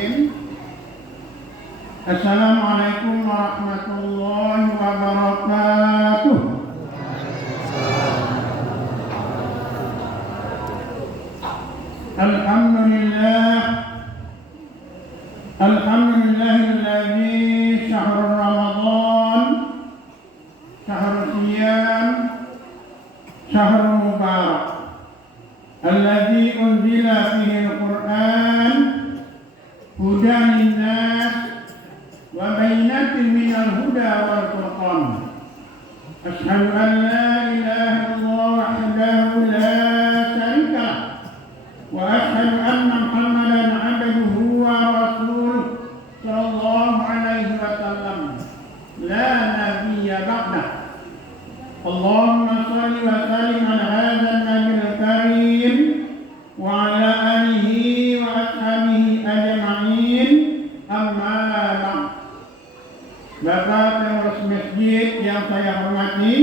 Bismillahirrahmanirrahim. Assalamualaikum warahmatullahi wabarakatuh. Alhamdulillahilladzi syahrul Ramadan syahrul qiyam syahrul mubarak alladzi unzila fihi al-Qur'an hudan linnas wa bayyinatin minal huda wal furqan. Asyhadu an la ilaha illallah wahdahu la syarika lah wa asyhadu anna Muhammadan abduhu wa rasuluh sallallahu alaihi wasallam la nabiyya ba'dah. Allahumma shalli wa sallim ala hadzal nabiyil karim wa ala alihi wa ashabihi ajma'in. Amma ba'd. Bapak pengurus masjid yang saya hormati,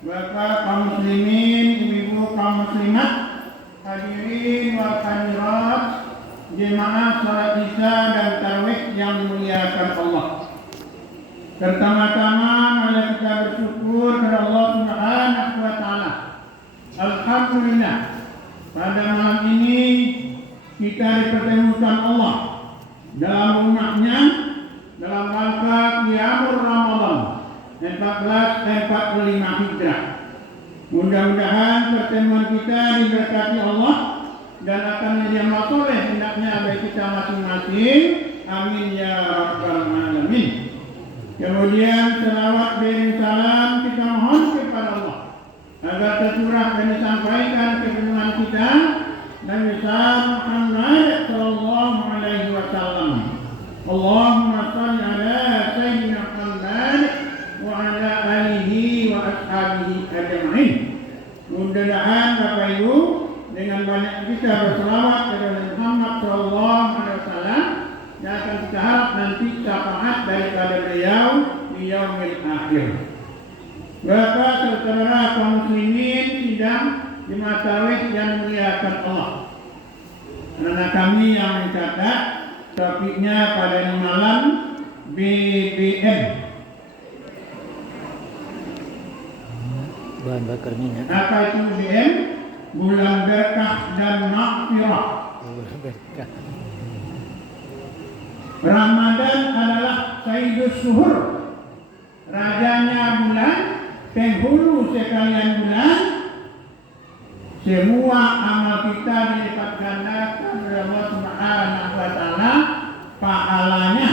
Bapak kaum muslimin, ibu-ibu kaum muslimat, hadirin wal hadirat, jemaah salat Isya dan tarawih yang dimuliakan Allah. Pertama-tama mari kita bersyukur kepada Allah Subhanahu wa taala. Alhamdulillah, pada malam ini kita dipertemukan Allah dalam rumahnya dalam rangka Qiyamul Ramadan 1445 Hijrah. Mudah-mudahan pertemuan kita diberkati Allah dan akan menjadi amal soleh hendaknya bagi kita masing-masing. Amin ya rabbal alamin. Kemudian selawat dan salam kita mohon kepada Allah agar tercurah dan disampaikan kebenaran kita Nabi Muhammad sallallahu alaihi wasallam. Allahumma shalli ala sayyidina Muhammad wa ala alihi wa ashabihi ajma'in. Mudah-mudahan Bapak Ibu dengan banyak kita berselawat kepada Muhammad sallallahu alaihi wasallam yang akan kita harap nanti syafaat daripada beliau di yaumil akhir. Bapak saudara kaum muslimin sidang jemaah tarawih yang dimuliakan Allah. Karena kami yang mencatat topiknya pada malam BBM, bahan bakar minyak. Apa itu BBM? Bulan berkah dan maghfirah. Berkah. Ramadan adalah Sayyidus Syuhur, rajanya bulan, penghulu sekalian bulan. Semua amal kita dilipat gandakan oleh Allah Subhanahu wa taala pahalanya,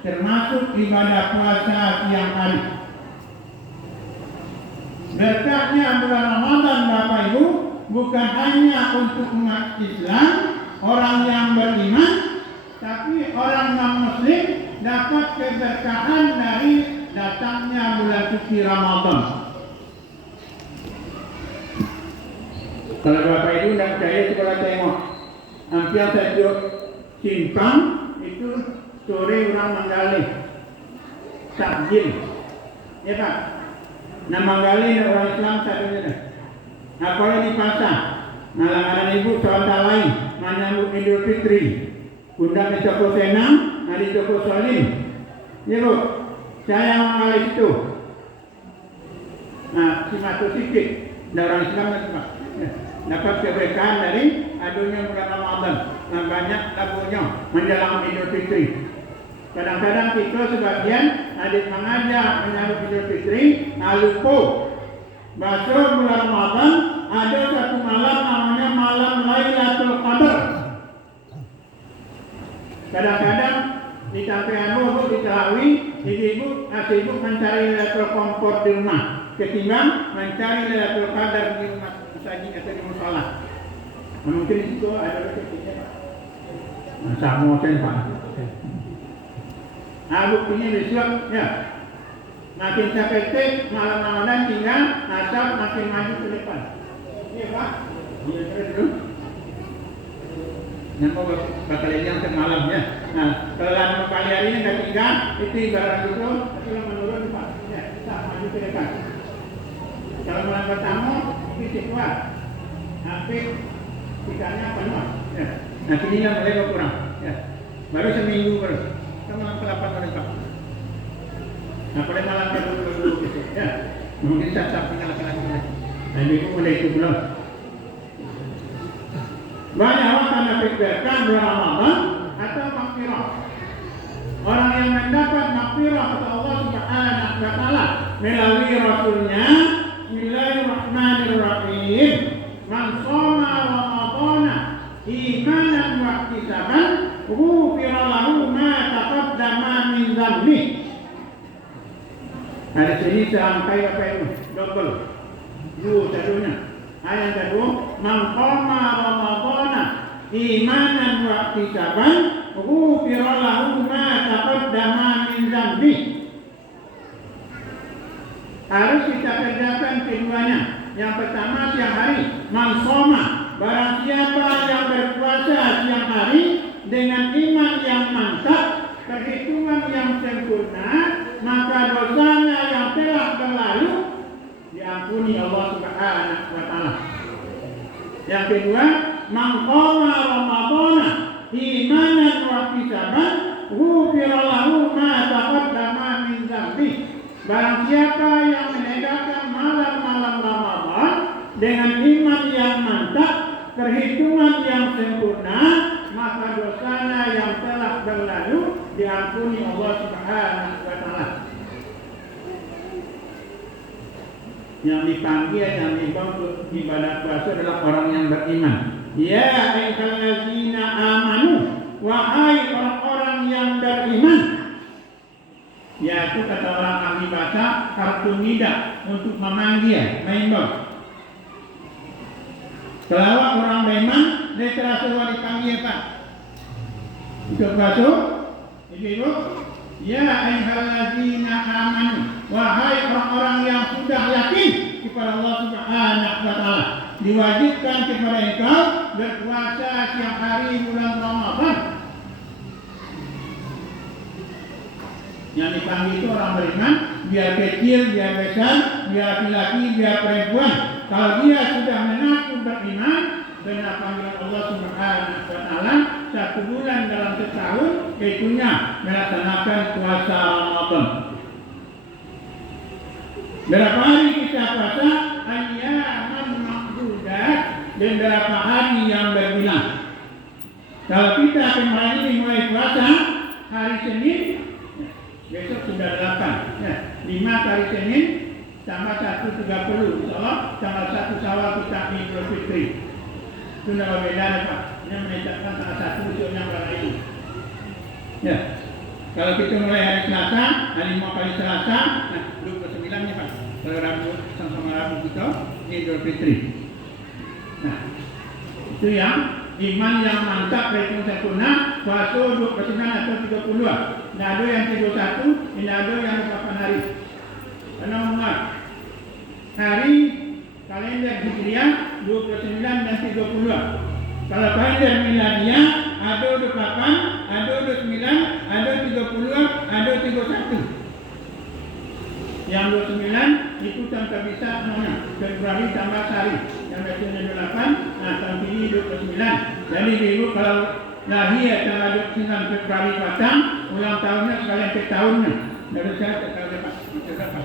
termasuk ibadah puasa siang hari. Berkahnya bulan Ramadan Bapak Ibu bukan hanya untuk umat Islam, orang yang beriman, tapi orang non-muslim dapat keberkahan dari datangnya bulan suci Ramadan. Kalau Bapak Ibu dan saya sekolah tengok, hampir saja simpang itu sore orang menggali takjil, ya Pak. Nah menggali orang Islam satunya. Nah kalau di pasar, malam-malam Ibu soal lain, menyambut Idul Fitri. Undang ke Joko Senang, hari Joko Salim. Ya Bu, saya mengalih itu. Nah, simatu sikit dari orang Islam Pak. Dapat keberkahan dari adanya bulan Ramadan. Nah, banyak labunya menjelang Idul Fitri. Kadang-kadang kita sebagian adik mengajar menyambut Idul Fitri, lupa bahasa bulan Ramadan ada satu malam namanya malam Lailatul Qadar. Kadang-kadang di sampean Bu di tarawih, ibu sibuk mencari Lailatul Komfort di rumah ketimbang mencari Lailatul Qadar di rumah saji atau di musala. Mungkin di situ ada rezekinya Pak. Sama sen Pak. Buktinya besok ya. Makin capek malam Ramadan tinggal asal makin maju ke depan. Iya Pak. Iya terus dulu. Nampak bakal yang semalam ya. Nah, kalau lama kali hari ini nggak tinggal, itu ibarat itu menurun Pak. Ya, bisa maju ke depan. Kalau malam pertama fisik kuat, tapi pikirannya penuh. Ya. Nah, kininya mulai berkurang. Ya. baru seminggu baru. Kita malam ke-8 hari Pak. Nah pada malam ke-7 gitu ya. Mungkin saya tinggal laki-laki. Nah itu mulai itu belum. Banyak orang karena berkah bulan Ramadan atau maghfirah. Orang yang mendapat maghfirah kepada Allah Subhanahu wa taala melalui rasulnya, Bismillahirrahmanirrahim. Man shoma Ramadana imanan wa ihtisaban, ghufira lahu ma taqaddama min dzambi. Ada sini serangkai apa itu? Double. Satunya. Ayat kedua, man shoma Ramadana imanan wa ihtisaban, ghufira lahu ma taqaddama min dzambi. Harus kita kerjakan keduanya. Yang pertama siang hari, man shoma, barang siapa yang berpuasa siang hari dengan iman yang mantap, perhitungan yang sempurna, maka dosanya yang telah berlalu diampuni Allah Subhanahu wa taala. Yang kedua, man qama Ramadana imanan wa ihtisaban, ghufira lahu ma taqaddama min dzambi. Barang siapa yang menegakkan malam-malam Ramadan dengan iman yang mantap, perhitungan yang sempurna, maka dosanya yang telah berlalu diampuni Allah Subhanahu wa taala. Yang dipanggil, yang dibawa ibadah puasa adalah orang yang beriman. Ya ayyuhallazina amanu, wahai orang-orang yang beriman. Yaitu kata orang ahli bahasa kartu nida untuk memanggil, mengimbau. Kalau orang beriman, dia terasa dipanggil Pak. Untuk masuk, ibu, ya ayyuhallazina amanu, wahai orang-orang yang sudah yakin kepada Allah Subhanahu wa taala, diwajibkan kepada engkau berpuasa siang hari bulan Ramadan. Yang dipanggil itu orang beriman, biar kecil, biar besar, biar laki-laki, biar perempuan. Kalau dia sudah mengaku beriman, benar panggilan Allah Subhanahu wa taala 1 bulan dalam setahun, itunya melaksanakan puasa Ramadan. Berapa hari kita puasa? Ayyaman ma'dudat, dan berapa hari yang berbilang. Kalau kita kemarin ini mulai puasa hari Senin, besok sudah 8, ya. 5 hari Senin tambah 1 30, insyaallah tanggal 1 Syawal kita Idul Fitri. Itu nama beda Pak. Ini menetapkan tanggal 1 besoknya hari itu. Ya. Kalau kita mulai hari Selasa, hari 5 kali Selasa, nah 29 nya Pak. Kalau Rabu sama Rabu kita Idul Fitri. Nah, itu yang iman yang mantap yaitu sempurna, puasa 29 atau 30. Tidak ada yang 31, tidak ada yang 8 hari. Karena umat hari kalender Hijriah 29 dan 30. Kalau kalender Miladiah ada 28, ada 29, ada 30, ada 31. Yang 29 itu tanpa bisa namanya Februari tambah hari. Yang biasanya 28, nah tahun ini 29. Jadi dulu kalau lahir tanggal 29 Februari pasang, ulang tahunnya sekalian ke tahunnya. Dari saya kalau dapat berapa?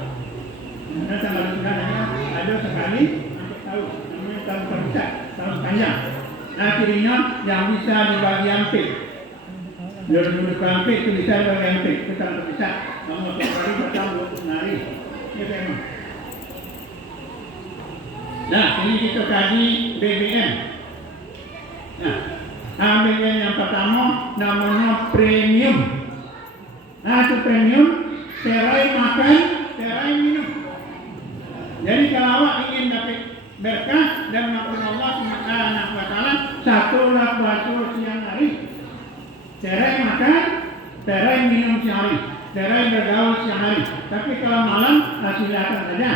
Nah tanggal 29 ada sekali sampai tahun. Namanya tahun terpisah, tahun panjang. Nah cirinya yang bisa dibagi ampit. 2020 ampit itu bisa dibagi ampit, itu tahun terpisah. Nomor Februari bertahun 20 hari. Ini memang. Nah ini kita kaji BBM. Nah BBM yang pertama namanya premium. Nah itu premium, serai makan, serai minum. Jadi kalau awak ingin dapat berkah dan mengampuni Allah Subhanahu wa taala, satulah puasa siang hari. Serai makan, serai minum siang hari, serai bergaul siang hari. Tapi kalau malam silakan saja.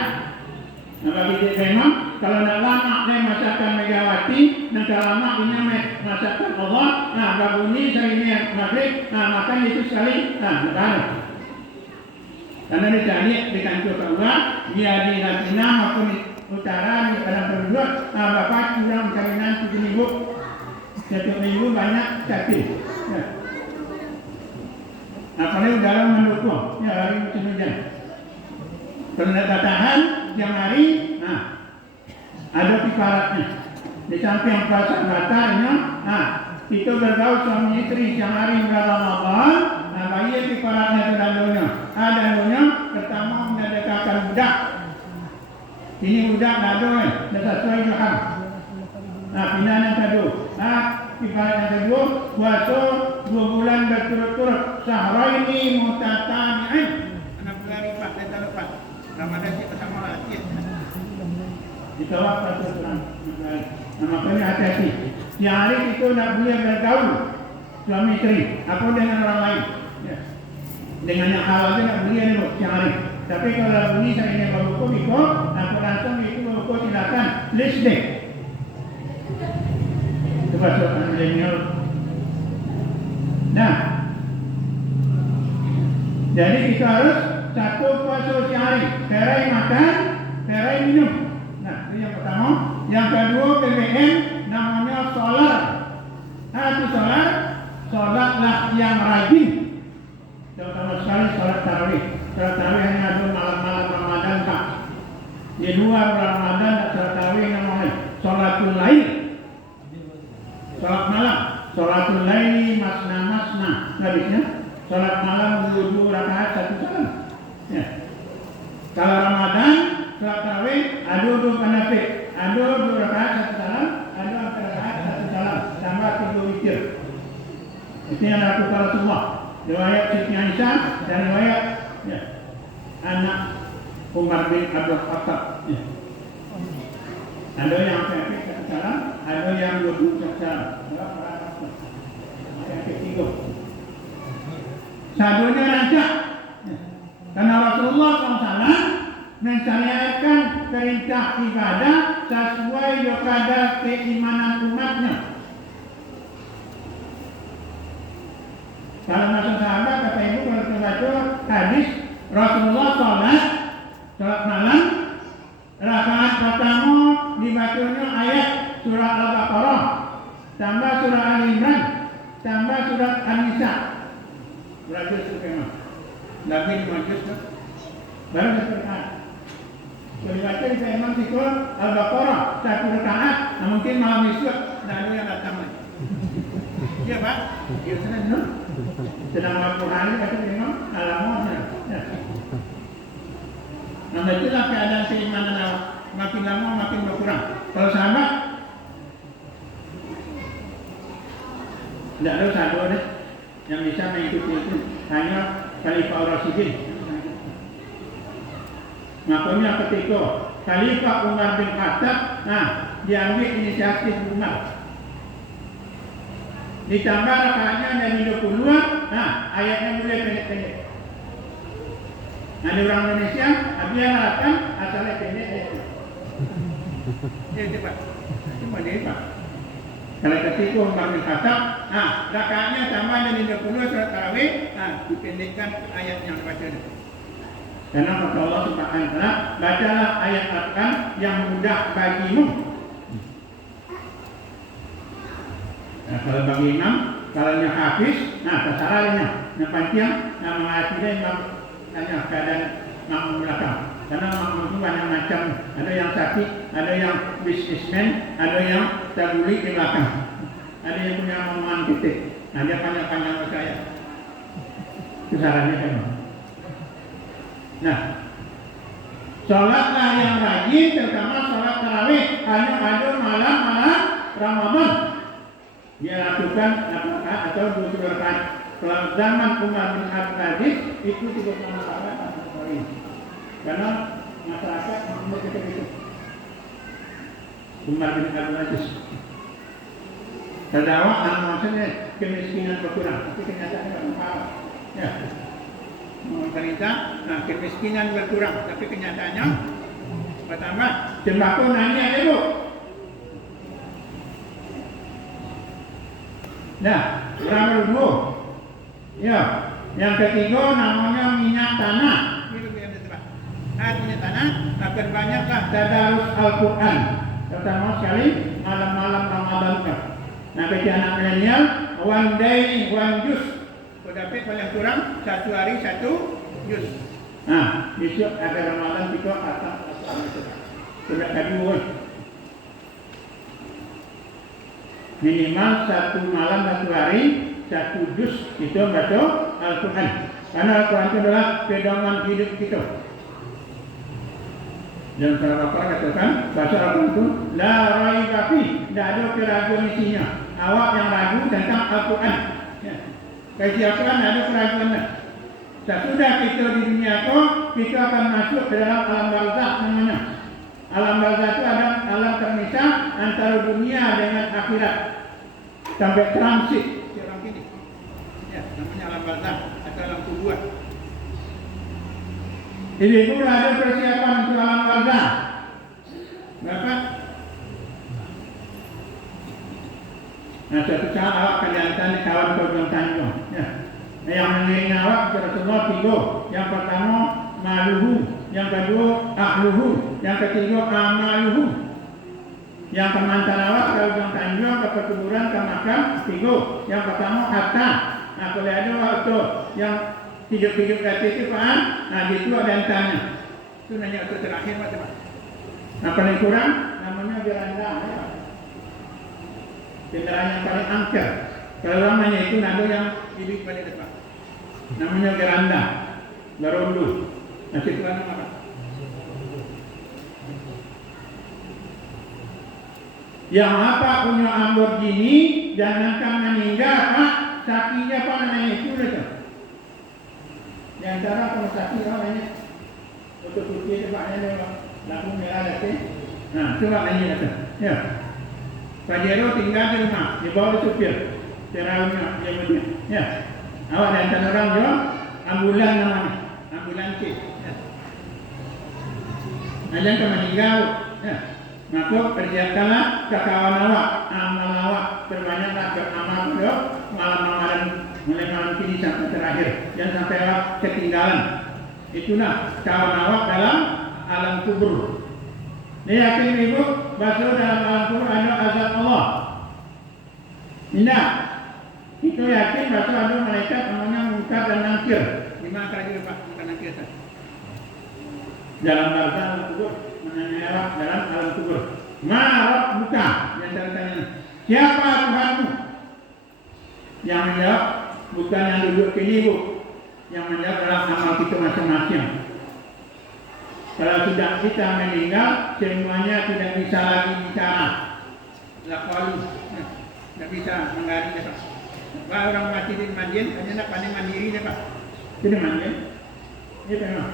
Nah bagi memang kalau tidak lama saya masakan Megawati, dan kalau lama ini masakan Allah, nah babuni saya ini maghrib, nah makan itu sekali, nah lebaran. Karena dicari di kantor Allah, dia di Latina maupun di utara di dalam penduduk, nah bapak sudah kalinan 7 minggu, setiap minggu banyak sakit. Ya. Apalagi dalam mendukung, ya hari musim hujan. Tahan siang hari, ada kifaratnya. Di samping puasa batalnya, itu bergaul suami istri siang hari bulan Ramadan, bayi kifaratnya dalunya. Dalunya pertama menyedekahkan budak. Ini budak dadoy, dah sesuai dengan. Pindah yang kedua. Kifarat yang kedua, puasa 2 bulan berturut-turut. Syahraini mutatabi'ain. 6 bulan lepas. Ramadan kita sama lagi. Ditawar peraturan. Makanya hati-hati. Yang hari itu nak boleh bergaul suami istri. Apa dengan orang lain? Ya. Dengan yang halal saja nak boleh ni siang hari. Tapi kalau bunyi saya ini berhukum ikut, aku langsung itu berhukum silakan list deh. Coba soalan milenial. Nah, jadi kita harus satu puasa siang hari, terai makan, terai minum. Nah, itu yang pertama. Yang kedua PBN namanya solar. Itu solar, solatlah yang rajin. Terutama sekali solat tarawih. Solat tarawih hanya ada malam-malam Ramadan tak. Di luar Ramadan solat tarawih namanya solatul lail. Solat malam, solatul laili masna. Habisnya solat malam 2 rakaat 1 salam. Ya. Kalau Ramadan solat tarawih ada 2 panafik, ada 2 rakaat 1 salam, ada 4 rakaat 1 salam, tambah 3 witir. Itu yang dilakukan Rasulullah. Riwayat Siti Aisyah dan riwayat anak Umar bin Abdul Khattab. Ya. Ada yang panafik 1 salam, ada yang 2 salam. Yang ketiga. Sadunya rancak. Karena Rasulullah SAW mensyariatkan perintah ibadah sesuai kadar keimanan umatnya. Kalau masuk sahabat kata ibu kalau kita baca hadis Rasulullah sholat malam rakaat pertama dibacanya ayat surah Al-Baqarah tambah surah Al-Imran tambah surah An-Nisa. Berarti itu Nabi majus baru rakaat. Kalau baca di memang sikul Al-Baqarah 1 rakaat, mungkin malam esok dah ada yang datang lagi. Ya Pak, ya senang no? Sedang Al-Quran ini baca memang alamatnya. Nah itulah keadaan keimanan awak. Makin lama makin berkurang. Kalau sahabat, tidak ada sahabat deh yang bisa mengikuti itu. Hanya Khalifah Rasyidin. Makanya ketika Khalifah Umar bin Khattab, diambil inisiatif Umar. Ditambah rakaatnya dari 20-an, ayatnya mulai pendek-pendek. Ada orang Indonesia, dia harapkan asalnya pendek ayatnya. Ya cepat, cuma dia Pak. Kalau ketika Umar bin Khattab, rakaatnya tambah dari 20 surat tarawih, dipendekkan ayat yang dibaca. Karena kata Allah Subhanahu wa taala, bacalah ayat Al-Quran yang mudah bagimu. Nah, kalau bagi imam, kalau yang hafiz, kesalahannya, yang panjang, mengatasi imam hanya keadaan makmum belakang. Karena makmum itu banyak macam, ada yang sakit, ada yang businessman, ada yang tabuli di belakang, ada yang punya omongan titik, dia panjang-panjang percaya. Kesalahannya kan. Nah, sholatlah yang rajin, terutama sholat tarawih, hanya ada malam-malam Ramadan. Dia lakukan atau 2 rakaat. Kalau zaman Umar bin Abdul Aziz itu 3 rakaat hari. Karena masyarakat memiliki itu. Umar bin Abdul Aziz. Terdawa maksudnya kemiskinan berkurang, tapi kenyataannya berkurang. Ya. Pemerintah, kemiskinan berkurang, tapi kenyataannya bertambah. Sembako naik ya Bu. Nah, berapa dulu? Ya, yang ketiga namanya minyak tanah. Minyak tanah, akan banyaklah tadarus Al-Quran, terutama sekali malam-malam Ramadan. Nah, bagi anak milenial, one day one juice. Berdapat paling kurang 1 hari 1 juz. Nah, besok ada Ramadan kita akan sudah tadi woy. Minimal 1 malam 1 hari 1 juz itu baca Al-Quran. Karena Al-Quran itu adalah pedoman hidup kita. Dan para bapak katakan bahasa Al-Quran itu la raiba fi, tidak ada keraguan isinya. Awak yang ragu tentang Al-Quran. Ya. Kesiapan ada keraguan. Sesudah kita di dunia itu, kita akan masuk ke dalam alam barzakh namanya. Alam barzakh itu ada alam terpisah antara dunia dengan akhirat. Sampai transit. Orang ini. Ya, namanya alam barzakh atau alam kubur. Ini pun ada persiapan untuk alam barzakh. Bapak? Nah, suatu saat awak kalian tanya kawan kau tanya. Ya. Yang mengiringi awak Rasulullah 3. Yang pertama maluhu, yang kedua ahluhu, yang ketiga amaluhu. Yang pengantar awak kalau yang tanjung ke perkuburan ke makam 3. Yang pertama harta. Nah, kalau ada waktu yang hidup-hidup kata itu Pak, nah itu ada yang tanya. Itu nanya waktu terakhir Pak. Nah, paling kurang namanya beranda. Ya. Kendaraan yang paling angker. Kalau namanya itu nado yang hidup balik depan. Namanya geranda, garondu. Nasi tuan apa? Yang apa punya Lamborghini, jangankan meninggal Pak, sakinya Pak namanya itu gitu. Di antara kalau saki namanya untuk putih itu Pak namanya lampu merah ada. Nah, coba nanya itu. Ya. Pak Jero tinggal di rumah, di bawah supir. Terawihnya dia punya. Ya. Awak dan tanah orang juga ambulan namanya, ambulansi. Ya. Ada yang meninggal. Ya. Maka persiapkanlah kawan awak, amal awak, perbanyaklah beramal juga malam-malam mulai malam ini sampai terakhir, jangan sampai awak ketinggalan. Itulah kawan awak dalam alam kubur. Ini yakin ibu, bahasa dalam alam kubur ada azab Allah. Tidak. Itu yakin bahwa ada malaikat namanya Munkar dan Nakir. Di mana kerja Pak Munkar Nakir? Dalam bahasa alam kubur, menanya dalam alam kubur. Ma'arab buka yang tanya. Siapa Tuhanmu? Yang menjawab bukan yang duduk sini Bu. Yang menjawab adalah amal kita masing-masing. Kalau sudah kita meninggal, semuanya tidak bisa lagi bicara. Lakalu, tidak bisa menggali Pak. Pak orang mati di mandian, hanya nak pandai mandiri Pak. Itu di mandian. Ini tengok.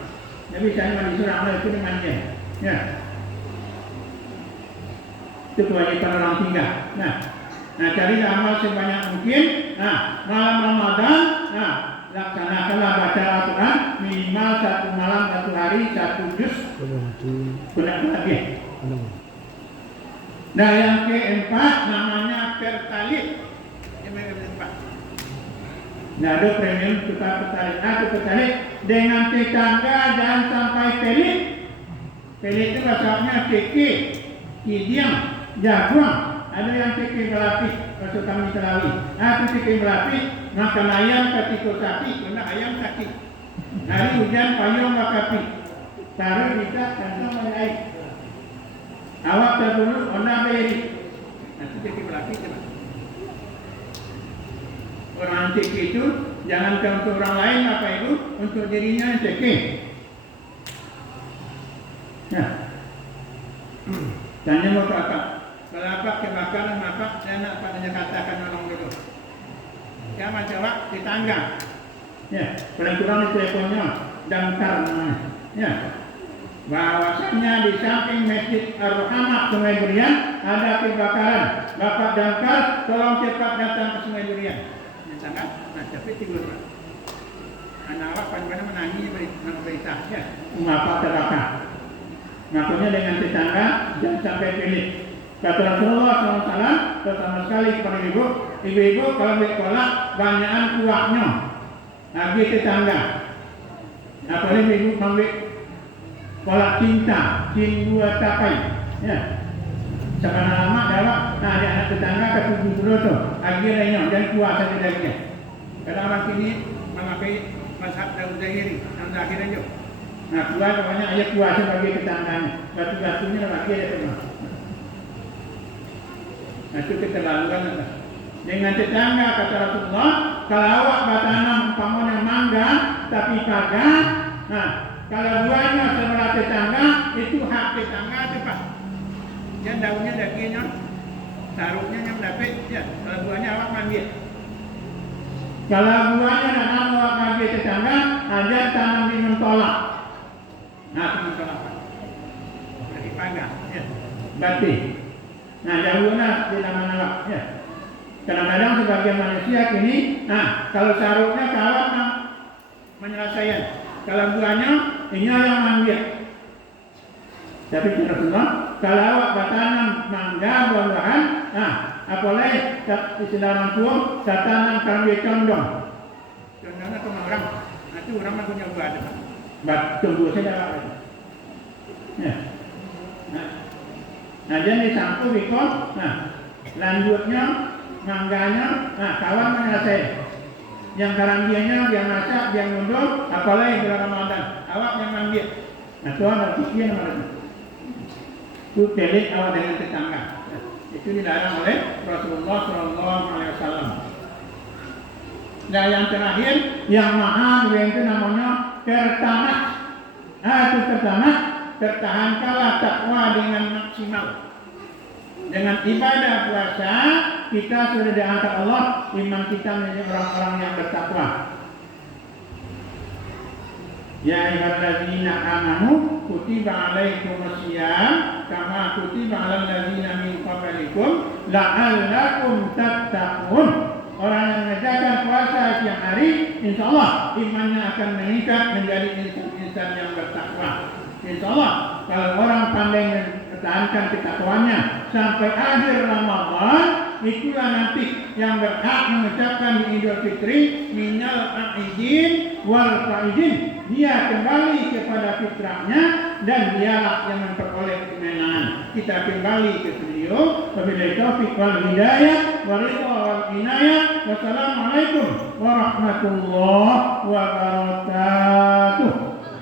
Jadi saya mandi surang itu di mandian. Ya. Itu kewajiban orang tinggal. Nah, cari amal sebanyak mungkin. Nah, malam Ramadan, nah, laksanakanlah baca Al-Quran minimal 1 malam 1 hari 1 juz. Benar lagi. Nah, yang keempat namanya pertalit. Nah, ada premium tukar pertalit. Aku pertalit dengan tetangga jangan sampai pelit. Pelit itu maksudnya keke, kidiam, jaguang. Ada yang keke melapis, maksud kami Telawi. Aku keke melapis, makan ayam ketika sapi, kena ayam sakit. Hari hujan payung makapi. Taruh bisa kantong air. Awak terbunuh, onda beri. Nanti keke melapis coba. Orang cekik itu jangan untuk orang lain apa itu, untuk dirinya cekik. Nah, tanya mau apa? Kalau apa kebakaran apa? Saya nak padanya katakan orang dulu. Ya jawab di tangga. Ya, paling kurang di teleponnya damkar namanya. Ya, bahwasanya di samping Masjid Ar-Rahmah Sungai Durian ada kebakaran. Bapak damkar, tolong cepat datang ke Sungai Durian. Sangat, nah tapi tidur Pak. Anak awak pada menangis berita, ya, apa terbakar. Makanya dengan tetangga jangan sampai pilih. Kata Rasulullah SAW pertama sekali kepada ibu-ibu kalau berkolak banyakan kuahnya. Lagi tetangga. Apalagi ibu mengambil kolak cinta, cinta capai. Ya. Sekarang lama dapat, nah ada anak tetangga ke 70 tu, akhirnya dan kuah saja lagi. Karena orang sini memakai mazhab Daud Zahiri, yang akhirnya juga. Nah, buat namanya ayat puasa bagi tetangganya, batu-batunya lagi ada semua. Nah, itu keterlaluan. Dengan tetangga kata Rasulullah, kalau awak bertanam umpamanya mangga tapi kagak, nah kalau buahnya sebelah tetangga itu hak tetangga itu pak. Yang daunnya dagingnya, saruknya yang dapat, ya. Kalau buahnya awak ambil. Kalau buahnya nanam awak ambil tetangga, ajar tanam di mentolak. Nah, itu mentolak. Dari pagar, ya. Berarti. Nah, jauhnya di nama-nama, ya. Kadang-kadang sebagian manusia kini, nah kalau saruknya kawat menyelesaikan, kalau buahnya ini yang ambil. Tapi Rasulullah, kalau awak bertanam mangga buah-buahan, nah apalagi istilah orang tua, tanam kambing condong. Condongnya ke orang, nah itu orang punya buah ada. Tunggu saja awak. Ya. Nah jadi sampo bikon, nah lanjutnya mangganya, nah kawan menyelesaikan. Yang karantianya dia masak, dia ngunduh, apalagi bulan Ramadan, awak yang ambil. Nah Tuhan harus pikir nama itu. Itu pelik awak dengan tetangga. Itu dilarang oleh Rasulullah SAW. Nah yang terakhir, yang mahal itu namanya pertama. Nah itu pertama, bertahankanlah takwa dengan maksimal. Dengan ibadah puasa, kita sudah diangkat Allah, iman kita menjadi orang-orang yang bertakwa. Ya ayyuhallazina amanu kutiba alaikumusiyam kama kutiba alal ladzina min qablikum la'allakum tattaqun. Orang yang mengerjakan puasa siang hari, insyaallah imannya akan meningkat menjadi insan yang bertakwa. Insyaallah kalau orang pandai mempertahankan ketakwaannya sampai akhir Ramadan, itulah nanti yang berhak mengucapkan di Idul Fitri minal aidin wal faidin. Dia kembali kepada fitrahnya dan dialah yang memperoleh kemenangan. Kita kembali ke studio. Wabillahi taufiq wal hidayah wal ridha wal inayah. Wassalamualaikum warahmatullahi wabarakatuh.